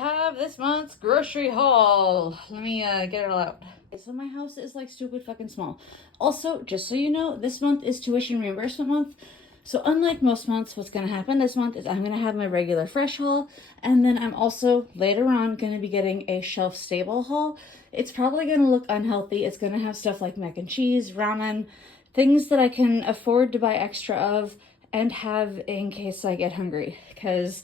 have this month's grocery haul. Let me get it all out. So my house is like stupid fucking small. Also, just so you know, this month is tuition reimbursement month. So unlike most months, what's going to happen this month is I'm going to have my regular fresh haul, and then I'm also later on going to be getting a shelf stable haul. It's probably going to look unhealthy. It's going to have stuff like mac and cheese, ramen, things that I can afford to buy extra of and have in case I get hungry, because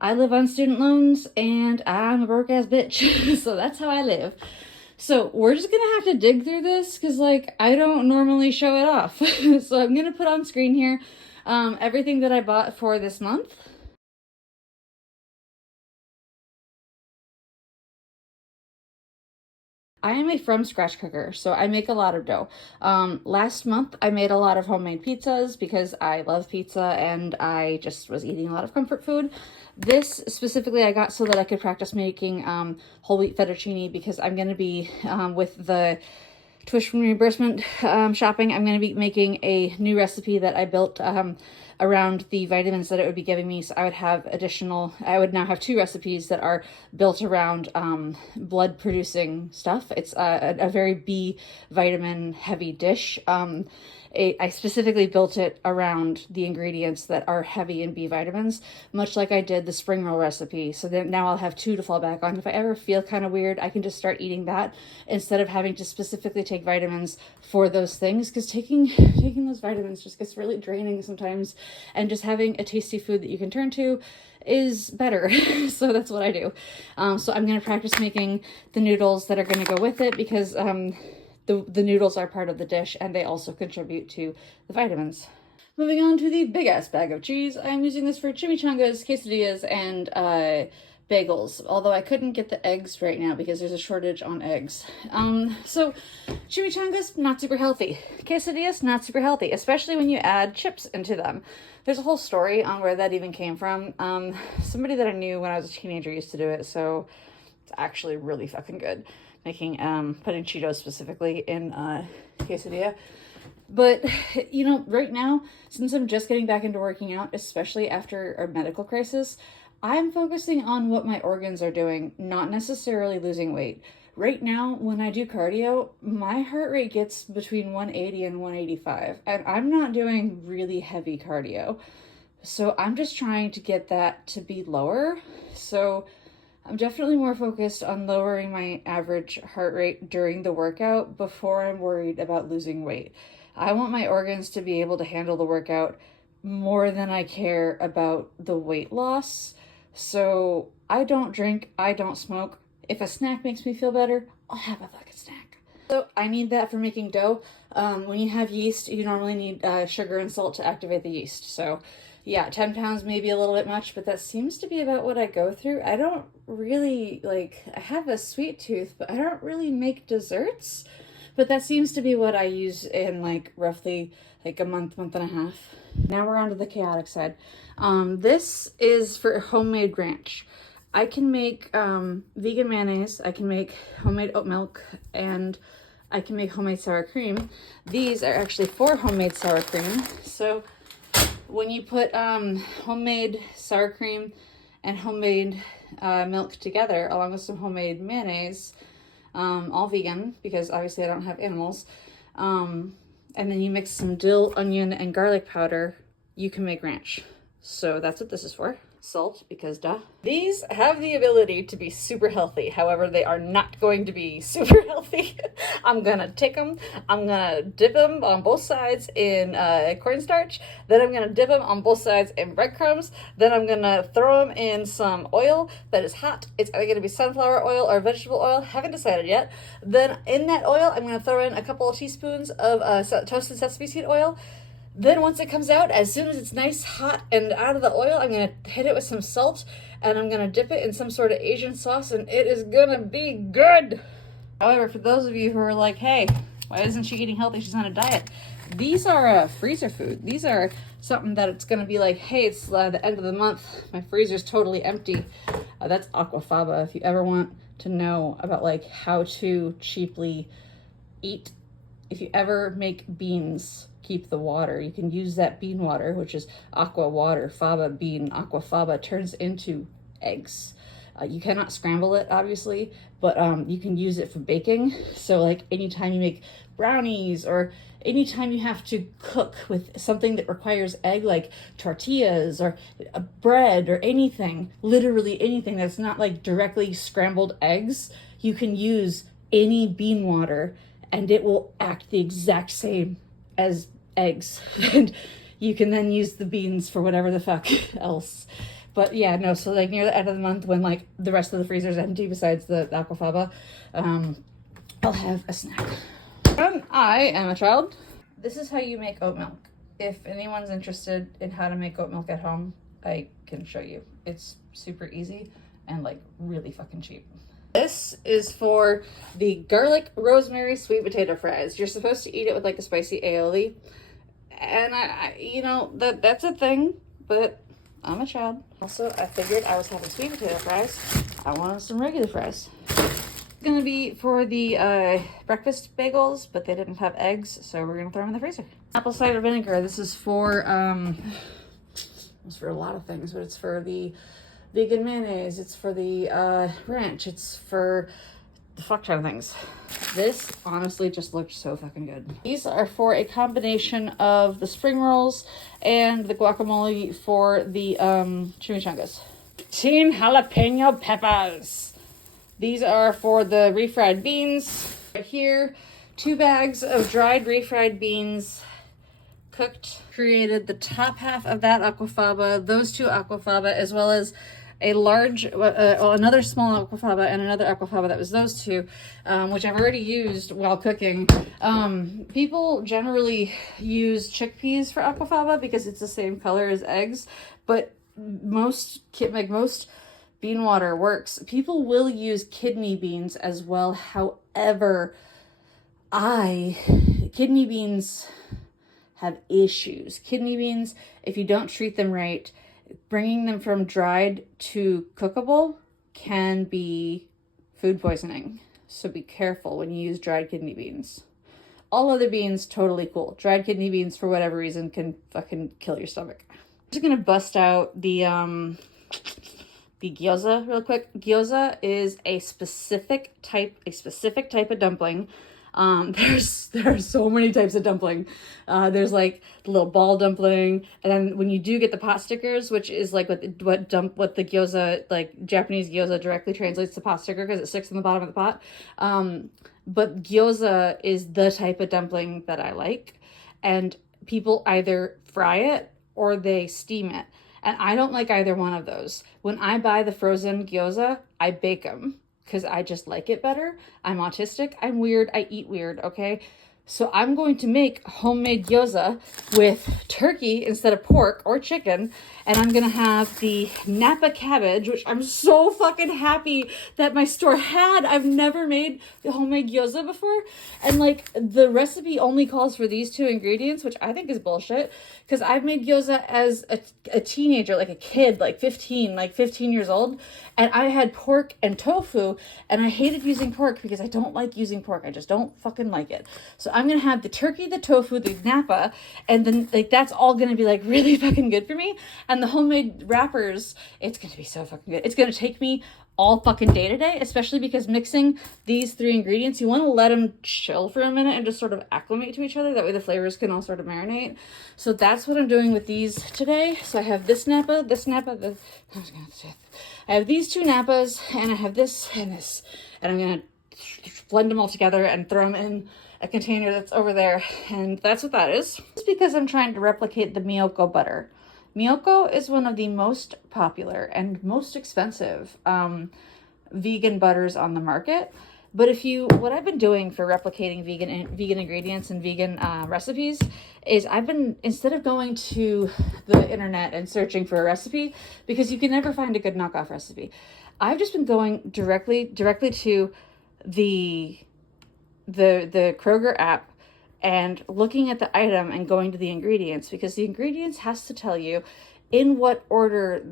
I live on student loans and I'm a broke ass bitch. So that's how I live. So we're just gonna have to dig through this because like I don't normally show it off. So I'm gonna put on screen here everything that I bought for this month. I am a from scratch cooker, so I make a lot of dough. Last month I made a lot of homemade pizzas because I love pizza and I just was eating a lot of comfort food. This specifically I got so that I could practice making whole wheat fettuccine because I'm going to be, with the tuition reimbursement shopping, I'm going to be making a new recipe that I built around the vitamins that it would be giving me. So I would now have two recipes that are built around blood producing stuff. It's a very B vitamin heavy dish. I specifically built it around the ingredients that are heavy in B vitamins, much like I did the spring roll recipe. So then now I'll have two to fall back on. If I ever feel kind of weird, I can just start eating that instead of having to specifically take vitamins for those things, because taking those vitamins just gets really draining sometimes, and just having a tasty food that you can turn to is better. So that's what I do. So I'm going to practice making the noodles that are going to go with it because the noodles are part of the dish and they also contribute to the vitamins. Moving on to the big ass bag of cheese. I'm using this for chimichangas, quesadillas, and bagels, although I couldn't get the eggs right now because there's a shortage on eggs. So chimichangas, not super healthy. Quesadillas, not super healthy, especially when you add chips into them. There's a whole story on where that even came from. Somebody that I knew when I was a teenager used to do it, so it's actually really fucking good. Making, putting Cheetos specifically in quesadilla. But, you know, right now, since I'm just getting back into working out, especially after our medical crisis, I'm focusing on what my organs are doing, not necessarily losing weight. Right now, when I do cardio, my heart rate gets between 180 and 185, and I'm not doing really heavy cardio. So I'm just trying to get that to be lower. So I'm definitely more focused on lowering my average heart rate during the workout before I'm worried about losing weight. I want my organs to be able to handle the workout more than I care about the weight loss. So I don't drink, I don't smoke. If a snack makes me feel better, I'll have a fucking snack. So I need that for making dough. When you have yeast, you normally need sugar and salt to activate the yeast. So yeah, 10 pounds may be a little bit much, but that seems to be about what I go through. I don't really, I have a sweet tooth, but I don't really make desserts. But that seems to be what I use in roughly a month and a half. Now we're on to the chaotic side. This is for homemade ranch. I can make vegan mayonnaise, I can make homemade oat milk, and I can make homemade sour cream. These are actually for homemade sour cream. So when you put homemade sour cream and homemade milk together, along with some homemade mayonnaise, all vegan, because obviously I don't have animals, and then you mix some dill, onion, and garlic powder, you can make ranch. So that's what this is for. Salt, because duh. These have the ability to be super healthy. However, they are not going to be super healthy. I'm gonna take them, I'm gonna dip them on both sides in cornstarch, then I'm gonna dip them on both sides in breadcrumbs, then I'm gonna throw them in some oil that is hot. It's either gonna be sunflower oil or vegetable oil, haven't decided yet. Then in that oil, I'm gonna throw in a couple of teaspoons of toasted sesame seed oil. Then once it comes out, as soon as it's nice, hot, and out of the oil, I'm going to hit it with some salt, and I'm going to dip it in some sort of Asian sauce, and it is going to be good. However, for those of you who are like, hey, why isn't she eating healthy? She's on a diet. These are freezer food. These are something that it's going to be like, hey, it's the end of the month. My freezer's totally empty. That's aquafaba. If you ever want to know about how to cheaply eat, if you ever make beans, keep the water. You can use that bean water, which is aqua water, faba bean, aquafaba turns into eggs. You cannot scramble it, obviously, but you can use it for baking. So like anytime you make brownies or anytime you have to cook with something that requires egg, like tortillas or bread or anything, literally anything that's not like directly scrambled eggs, you can use any bean water and it will act the exact same as eggs. And you can then use the beans for whatever the fuck else. But yeah, no, so like near the end of the month when like the rest of the freezer's empty besides the aquafaba, I'll have a snack. I am a child. This is how you make oat milk. If anyone's interested in how to make oat milk at home, I can show you. It's super easy and like really fucking cheap. This is for the garlic rosemary sweet potato fries. You're supposed to eat it with like a spicy aioli. And I you know, that's a thing, but I'm a child. Also, I figured I was having sweet potato fries. I wanted some regular fries. It's gonna be for the breakfast bagels, but they didn't have eggs, so we're gonna throw them in the freezer. Apple cider vinegar. This is for it's for a lot of things, but it's for the vegan mayonnaise. It's for the ranch. It's for the fuck ton of things. This honestly just looked so fucking good. These are for a combination of the spring rolls and the guacamole for the chimichangas. 15 jalapeno peppers. These are for the refried beans. Right here, 2 bags of dried refried beans, cooked. Created the top half of that aquafaba, those 2 aquafaba, as well as a large, another small aquafaba and another aquafaba that was those 2, which I've already used while cooking. People generally use chickpeas for aquafaba because it's the same color as eggs, but most bean water works. People will use kidney beans as well. However, kidney beans have issues. Kidney beans, if you don't treat them right, bringing them from dried to cookable can be food poisoning. So be careful when you use dried kidney beans. All other beans, totally cool. Dried kidney beans, for whatever reason, can fucking kill your stomach. I'm just gonna bust out the gyoza real quick. Gyoza is a specific type of dumpling. There are so many types of dumpling. There's like the little ball dumpling, and then when you do get the pot stickers, which is like what the gyoza, like Japanese gyoza directly translates to pot sticker because it sticks in the bottom of the pot. But gyoza is the type of dumpling that I like, and people either fry it or they steam it. And I don't like either one of those. When I buy the frozen gyoza, I bake them because I just like it better. I'm autistic. I'm weird. I eat weird, okay? So I'm going to make homemade gyoza with turkey instead of pork or chicken. And I'm going to have the Napa cabbage, which I'm so fucking happy that my store had. I've never made the homemade gyoza before. And like the recipe only calls for these 2 ingredients, which I think is bullshit. Because I've made gyoza as a teenager, like a kid, like 15 years old. And I had pork and tofu. And I hated using pork because I don't like using pork. I just don't fucking like it. So I'm going to have the turkey, the tofu, the Napa, and then like that's all going to be like really fucking good for me. And the homemade wrappers, it's going to be so fucking good. It's going to take me all fucking day today, especially because mixing these 3 ingredients, you want to let them chill for a minute and just sort of acclimate to each other. That way the flavors can all sort of marinate. So that's what I'm doing with these today. So I have this Napa, I have these 2 Napas, and I have this and this. And I'm going to blend them all together and throw them in a container that's over there. And that's what that is. It's because I'm trying to replicate the Miyoko butter. Miyoko is one of the most popular and most expensive vegan butters on the market. But what I've been doing for replicating vegan ingredients and vegan recipes is instead of going to the internet and searching for a recipe, because you can never find a good knockoff recipe, I've just been going directly to the Kroger app and looking at the item and going to the ingredients, because the ingredients has to tell you in what order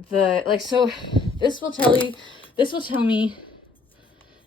so this will tell me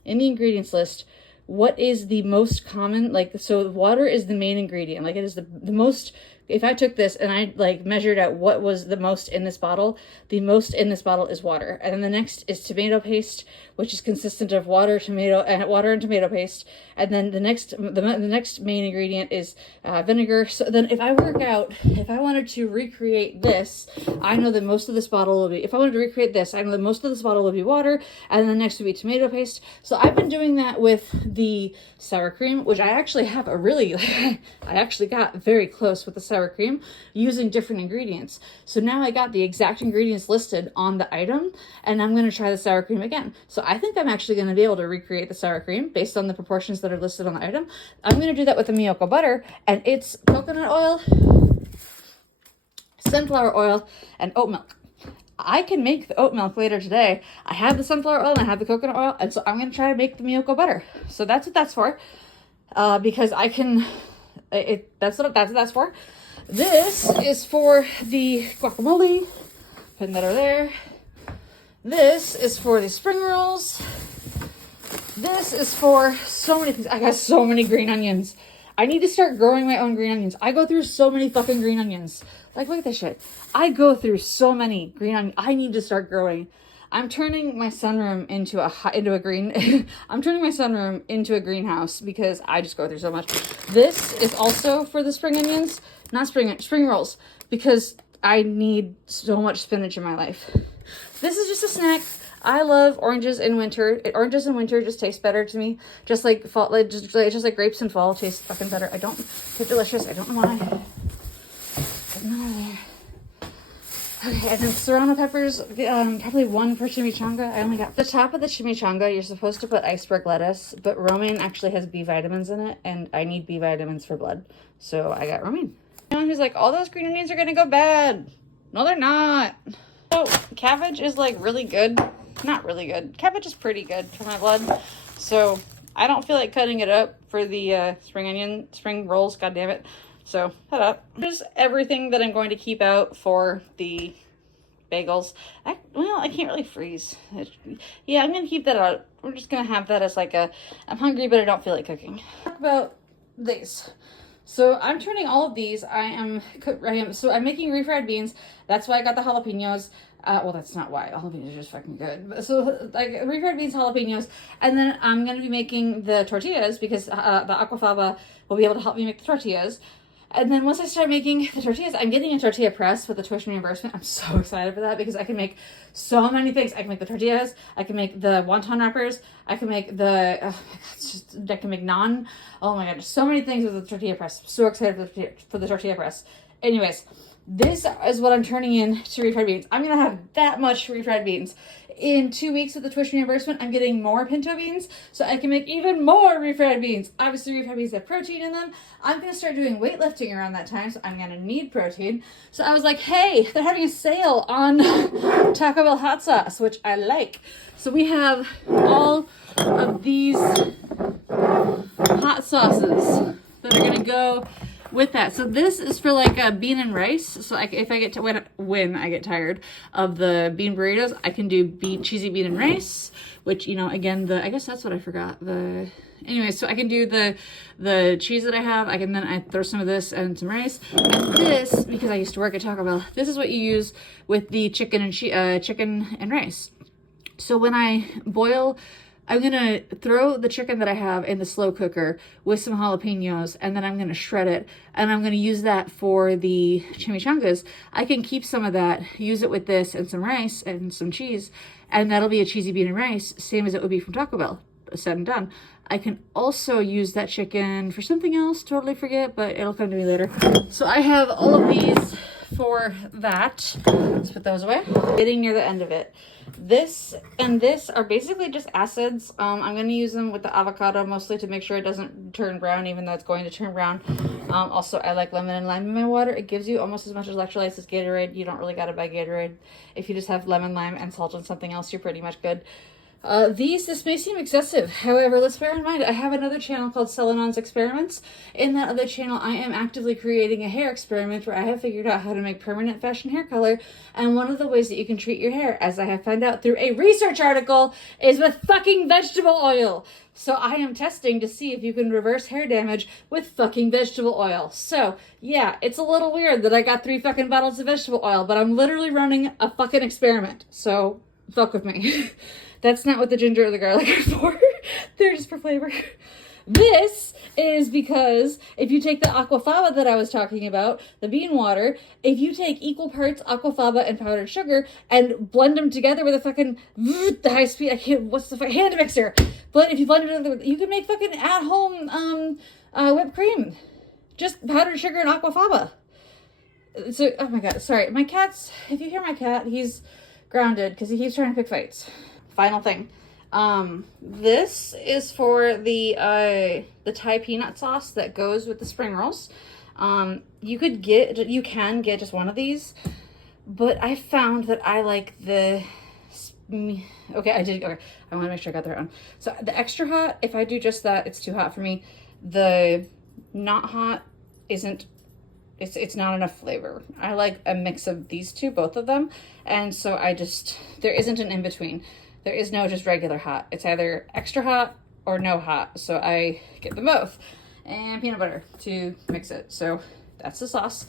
in the ingredients list what is the most common, so water is the main ingredient, like it is the most if I took this and I like measured out what was the most in this bottle, the most in this bottle is water. And then the next is tomato paste, which is consistent of water, tomato, and water and tomato paste. And then the next main ingredient is vinegar. So then if I work out, if I wanted to recreate this, I know that most of this bottle will be, if I wanted to recreate this, I know that most of this bottle will be water, and then the next would be tomato paste. So I've been doing that with the sour cream, which I actually have a really, I actually got very close with the sour cream using different ingredients. So now I got the exact ingredients listed on the item, and I'm going to try the sour cream again. So I think I'm actually going to be able to recreate the sour cream based on the proportions that are listed on the item. I'm going to do that with the Miyoko butter, and it's coconut oil, sunflower oil, and oat milk. I can make the oat milk later today. I have the sunflower oil and I have the coconut oil, and so I'm going to try to make the Miyoko butter. So that's what that's for, because I can, that's what that's for. This is for the guacamole. Putting that over there. This is for the spring rolls. This is for so many things. I got so many green onions. I need to start growing my own green onions. I go through so many fucking green onions. Like, look at this shit. I go through so many green onions. I need to start growing. I'm turning my sunroom into a green. I'm turning my sunroom into a greenhouse because I just go through so much. This is also for the spring onions, not spring rolls, because I need so much spinach in my life. This is just a snack. I love oranges in winter. Oranges in winter just taste better to me. Just like fall, just like grapes in fall taste fucking better. They're delicious. I don't know why. Okay, and then serrano peppers, probably one per chimichanga. I only got the top of the chimichanga. You're supposed to put iceberg lettuce, but romaine actually has B vitamins in it, and I need B vitamins for blood, so I got romaine. Anyone who's like, all those green onions are gonna go bad. No, they're not. So cabbage is like really good. Not really good. Cabbage is pretty good for my blood, so I don't feel like cutting it up for the spring rolls. God damn it. So head up. Here's everything that I'm going to keep out for the bagels. I can't really freeze. Yeah, I'm gonna keep that out. We're just gonna have that as like I'm hungry but I don't feel like cooking. Talk about these. So I'm turning all of these. I'm making refried beans. That's why I got the jalapenos. Well, that's not why. Jalapenos are just fucking good. But so like refried beans, jalapenos, and then I'm gonna be making the tortillas because the aquafaba will be able to help me make the tortillas. And then once I start making the tortillas, I'm getting a tortilla press with the tuition reimbursement. I'm so excited for that because I can make so many things. I can make the tortillas. I can make the wonton wrappers. I can make I can make naan. Oh my god, so many things with the tortilla press. I'm so excited for the tortilla press. Anyways, this is what I'm turning into refried beans. I'm going to have that much refried beans. In 2 weeks with the tuition reimbursement, I'm getting more pinto beans, so I can make even more refried beans. Obviously, refried beans have protein in them. I'm going to start doing weightlifting around that time, so I'm going to need protein. So I was like, hey, they're having a sale on Taco Bell hot sauce, which I like. So we have all of these hot sauces that are going to go with that. So this is for like a bean and rice. So if I get to when I get tired of the bean burritos, I can do cheesy bean and rice, which, you know, again, I guess that's what I forgot. Anyway, so I can do the cheese that I have. I throw some of this and some rice. And this, because I used to work at Taco Bell, this is what you use with the chicken and rice. So when I boil, I'm going to throw the chicken that I have in the slow cooker with some jalapenos, and then I'm going to shred it, and I'm going to use that for the chimichangas. I can keep some of that, use it with this and some rice and some cheese, and that'll be a cheesy bean and rice, same as it would be from Taco Bell, said and done. I can also use that chicken for something else, totally forget, but it'll come to me later. So I have all of these for that. Let's put those away. Getting near the end of it. This and this are basically just acids. I'm going to use them with the avocado mostly to make sure it doesn't turn brown, even though it's going to turn brown. Also, I like lemon and lime in my water. It gives you almost as much electrolytes as Gatorade. You don't really got to buy Gatorade. If you just have lemon, lime, and salt and something else, you're pretty much good. This may seem excessive. However, let's bear in mind, I have another channel called Celanon's Experiments. In that other channel, I am actively creating a hair experiment where I have figured out how to make permanent fashion hair color. And one of the ways that you can treat your hair, as I have found out through a research article, is with fucking vegetable oil. So I am testing to see if you can reverse hair damage with fucking vegetable oil. So, yeah, it's a little weird that I got 3 fucking bottles of vegetable oil, but I'm literally running a fucking experiment. So, fuck with me. That's not what the ginger or the garlic are for. They're just for flavor. This is because if you take the aquafaba that I was talking about, the bean water, if you take equal parts aquafaba and powdered sugar and blend them together with a fucking the high speed, hand mixer. But if you blend it together, you can make fucking at home whipped cream. Just powdered sugar and aquafaba. So, oh my god, sorry. My cat's, if you hear my cat, he's grounded because he keeps trying to pick fights. Final thing. This is for the Thai peanut sauce that goes with the spring rolls. You can get just one of these, but I found that I like the, okay, I want to make sure I got the right one. So the extra hot, if I do just that, it's too hot for me. The not hot isn't, it's not enough flavor. I like a mix of these two, both of them. And so there isn't an in-between. There is no just regular hot. It's either extra hot or no hot. So I get them both. And peanut butter to mix it. So that's the sauce.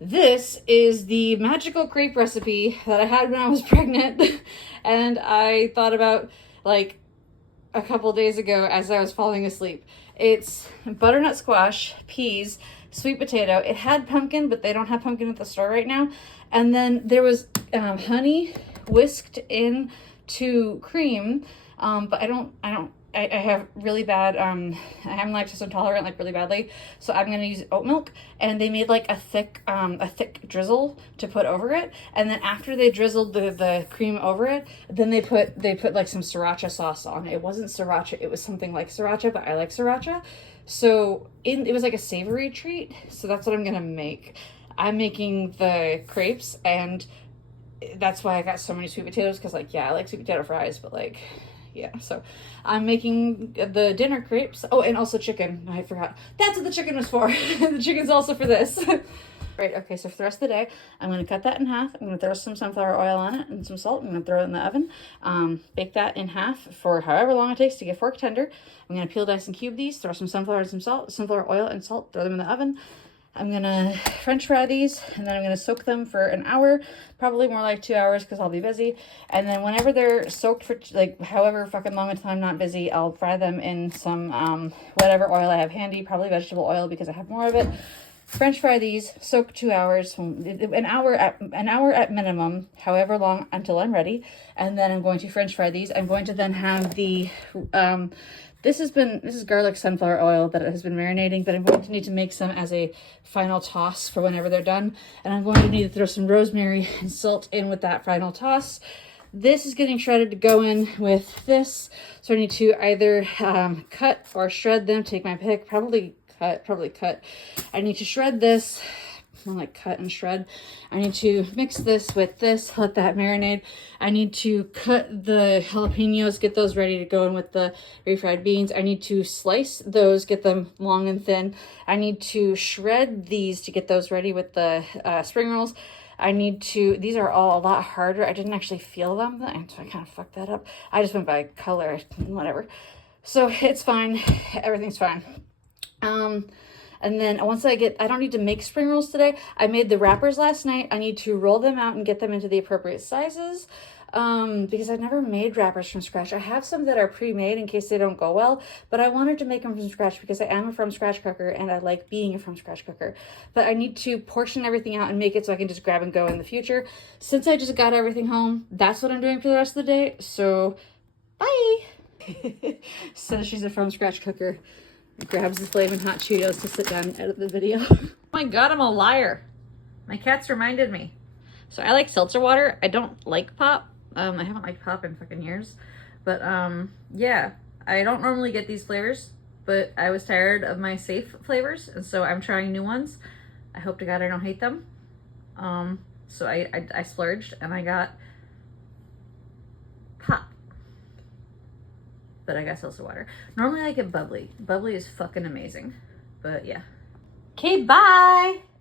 This is the magical crepe recipe that I had when I was pregnant. And I thought about like a couple days ago as I was falling asleep. It's butternut squash, peas, sweet potato. It had pumpkin, but they don't have pumpkin at the store right now. And then there was honey whisked in to cream, but I have really bad, I'm lactose intolerant, like really badly, so I'm gonna use oat milk, and they made like a thick drizzle to put over it, and then after they drizzled the cream over it, then they put like some sriracha sauce on it. It wasn't sriracha, it was something like sriracha, but I like sriracha, so it was like a savory treat, so that's what I'm gonna make. I'm making the crepes, and that's why I got so many sweet potatoes, because like, yeah, I like sweet potato fries, but like, yeah, so I'm making the dinner crepes. Oh, and also chicken. I forgot. That's what the chicken was for. The chicken's also for this. Right, okay, so for the rest of the day, I'm going to cut that in half. I'm going to throw some sunflower oil on it and some salt. I'm going to throw it in the oven. Bake that in half for however long it takes to get fork tender. I'm going to peel, dice, and cube these, throw some sunflower and some salt, sunflower oil and salt, throw them in the oven. I'm gonna French fry these, and then I'm gonna soak them for an hour, probably more like 2 hours because I'll be busy. And then whenever they're soaked for like however fucking long until I'm not busy, I'll fry them in some whatever oil I have handy, probably vegetable oil because I have more of it. French fry these, soak 2 hours, an hour at minimum, however long until I'm ready. And then I'm going to French fry these. I'm going to then have the this is garlic sunflower oil that has been marinating, but I'm going to need to make some as a final toss for whenever they're done. And I'm going to need to throw some rosemary and salt in with that final toss. This is getting shredded to go in with this. So I need to either cut or shred them, take my pick, probably cut. I need to shred this. More like cut and shred. I need to mix this with this, let that marinate. I need to cut the jalapenos, get those ready to go in with the refried beans. I need to slice those, get them long and thin. I need to shred these to get those ready with the spring rolls. These are all a lot harder. I didn't actually feel them, so I kind of fucked that up. I just went by color, whatever. So it's fine, everything's fine. And then once I don't need to make spring rolls today. I made the wrappers last night. I need to roll them out and get them into the appropriate sizes because I've never made wrappers from scratch. I have some that are pre-made in case they don't go well, but I wanted to make them from scratch because I am a from scratch cooker and I like being a from scratch cooker. But I need to portion everything out and make it so I can just grab and go in the future. Since I just got everything home, that's what I'm doing for the rest of the day. So, bye! So she's a from scratch cooker. Grabs the Flamin' Hot Cheetos to sit down and edit the video. Oh my god, I'm a liar. My cats reminded me. So I like seltzer water. I don't like pop. I haven't liked pop in fucking years. But yeah, I don't normally get these flavors, but I was tired of my safe flavors, and so I'm trying new ones. I hope to god I don't hate them. So I splurged and I got pop. but I got seltzer water. Normally I get bubbly. Bubbly is fucking amazing. But yeah. Okay, bye.